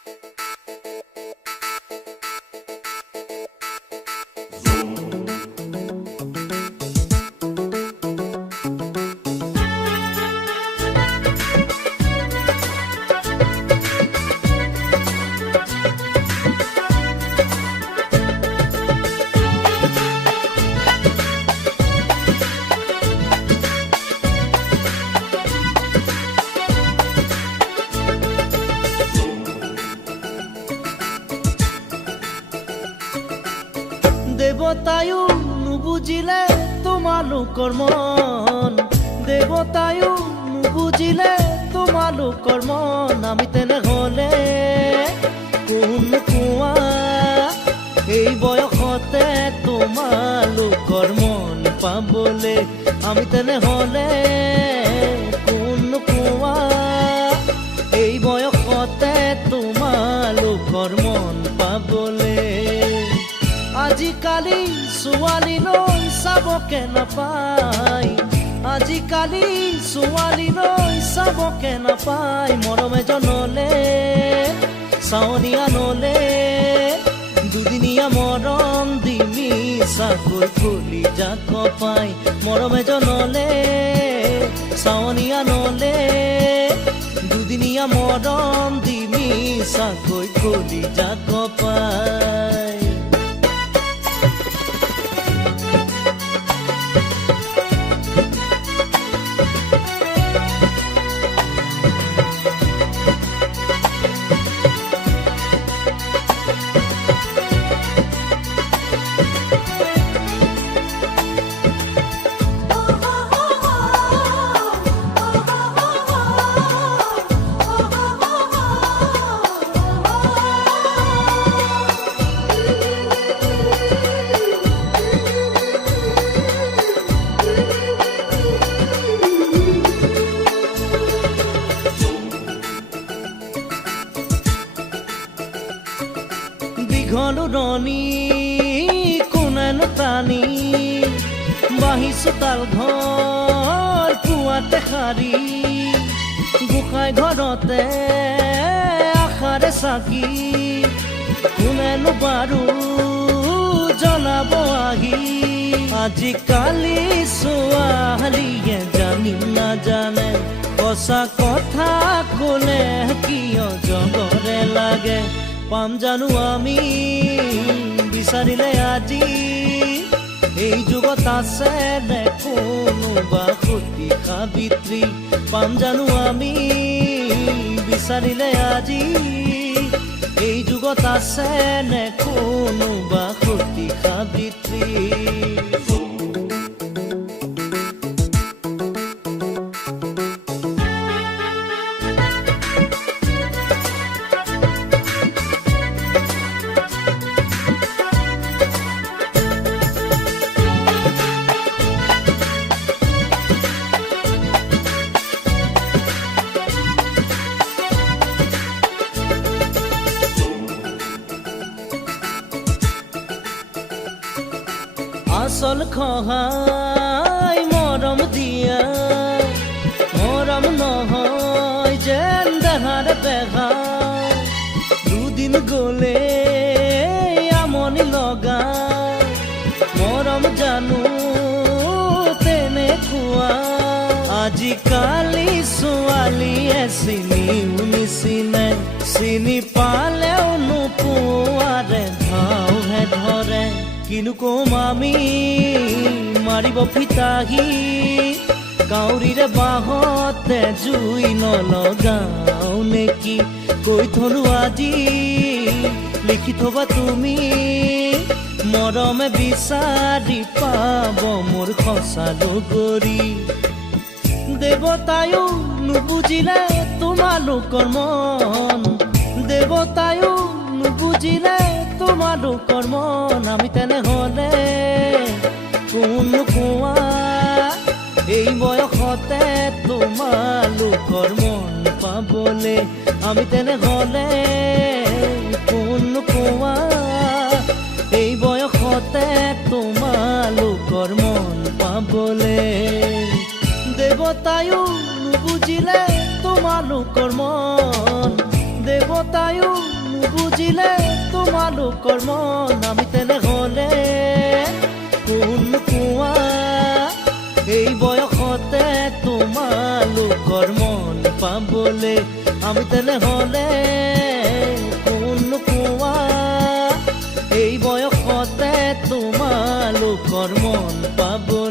দেবতায়ো নুবুজিলে তোমালোকৰ মন, দেবতায়ো নুবুজিলে তোমালোকৰ মন, আমি তেনেহ'লে কোন কোৱা এই বয়সতে তোমালোকৰ মন পাবলে, আমি তেনেহ'লে কোন কোৱা এই বয়সতে তোমালোকৰ মন পাবলে। আজিকালি ছোৱালীলৈ চাবকে নাপায়, আজিকালি ছোৱালীলৈ চাবকে নাপায়, মৰম এজনলে চাৱনি আনলে দুদিনীয়া মৰম দি মিছাকৈ খুলি জাক পাই, মৰম এজনলে চাৱনি আনলে দুদিনীয়া মৰম দি মিছাকৈ খুলি জাক পাই। ঘনৰণী কোনেনো টানি বাঢ়িছো তাল ঘৰ পুৱাতে সাৰি, গোসাঁই ঘৰতে আশাৰে চাকি, কোনেনো বাৰু জনাব আহি, আজিকালি ছোৱালীয়ে জানি নাজানে সঁচা কথা ক'লে কিয় জগৰে লাগে, পাম জানো আমি বিচাৰিলে আজি এই যুগত আছে নে কোনোবা সতী সাবিত্ৰী, পাম জানো আমি বিচাৰিলে আজি এই যুগত আছে নে কোনোবা সতী সাবিত্ৰী। আচল সহায় মৰম দিয়া, মৰম নহয় যেন দেহাৰ বেহা, দুদিন গ'লে আমনি লগা, মৰম জানো তেনেকুৱা, আজিকালি ছোৱালীয়ে চিনিও নিচিনে, চিনি পালেও নোপোৱাৰে ধাওহে ধৰে, কিনো কম আমি মাৰিব ফিতাহি, কাউৰীৰে বাঁহতে জুই নলগাও নেকি, কৈ থলো আজি লিখি থবা তুমি, মৰমে বিচাৰি পাব মোৰ সঁচা ডগৰী। দেৱতায়ো নুবুজিলে তোমালোকৰ মন, দেৱতায়ো নুবুজিলে তোমালোকৰ মন, আমি তেনেহ'লে কোন কোৱা এই বয়সতে তোমালোকৰ মন পাবলে, আমি তেনেহ'লে কোন কোৱা এই বয়সতে তোমালোকৰ মন পাবলে। দেৱতায়ো নুবুজিলে তোমালোকৰ মন, দেৱ দেৱতায়ো নুবুজিলে তোমালোকৰ মন আমি তেনেহ'লে কোন কোৱা এই বয়সতে তোমালোকৰ মন পাবলে আমি তেনেহ'লে কোন কোৱা এই বয়সতে তোমালোকৰ মন পাব